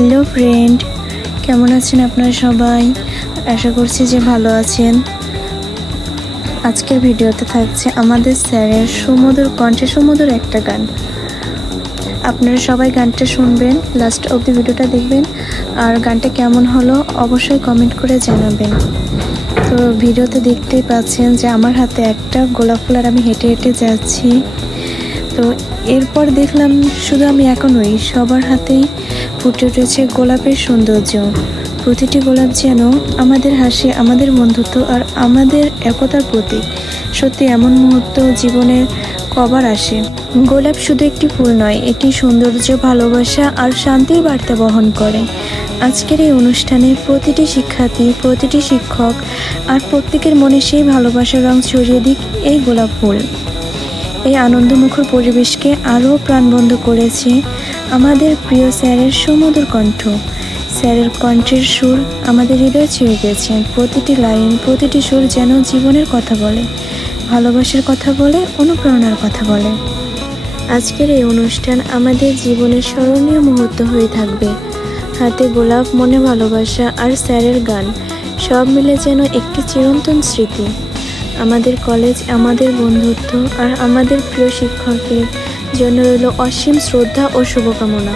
Hello friend, কেমন আছেন আপনারা সবাই? আশা করছি যে ভালো আছেন। আজকের ভিডিওতে থাকছে আমাদের স্যারের সুমধুর কণ্ঠে সুমধুর একটা গান। আপনারা সবাই গানটা শুনবেন, লাস্ট অবধি ভিডিওটা দেখবেন, আর গানটা কেমন হলো অবশ্যই কমেন্ট করে জানাবেন। তো ভিডিওতে দেখতেই পাচ্ছেন যে আমার হাতে একটা গোলাপ ফুল আর আমি হেঁটে হেঁটে যাচ্ছি। তো এরপর দেখলাম শুধু আমি একা নই, সবার হাতেই ফুটে উঠেছে গোলাপের সৌন্দর্য। প্রতিটি গোলাপ যেন আমাদের হাসি, আমাদের বন্ধুত্ব আর আমাদের একতার প্রতীক। সত্যি এমন মুহূর্ত জীবনের কবার আসে। গোলাপ শুধু একটি ফুল নয়, এটি সৌন্দর্য, ভালোবাসা আর শান্তির বার্তা বহন করে। আজকের এই অনুষ্ঠানে প্রতিটি শিক্ষার্থী, প্রতিটি শিক্ষক আর প্রত্যেকের মনে সেই ভালোবাসার রং ছড়িয়ে দিক এই গোলাপ ফুল। এই আনন্দমুখর পরিবেশকে আরও প্রাণবন্ত করেছে আমাদের প্রিয় স্যারের সুমধুর কণ্ঠ। স্যারের কণ্ঠের সুর আমাদের হৃদয় ছুঁয়ে গেছে। প্রতিটি লাইন, প্রতিটি সুর যেন জীবনের কথা বলে, ভালোবাসার কথা বলে, অনুপ্রেরণার কথা বলে। আজকের এই অনুষ্ঠান আমাদের জীবনের স্মরণীয় মুহূর্ত হয়ে থাকবে। হাতে গোলাপ, মনে ভালোবাসা আর স্যারের গান সব মিলে যেন একটি চিরন্তন স্মৃতি। আমাদের কলেজ, আমাদের বন্ধুত্ব আর আমাদের প্রিয় শিক্ষকের জন্য রইল অসীম শ্রদ্ধা ও শুভকামনা।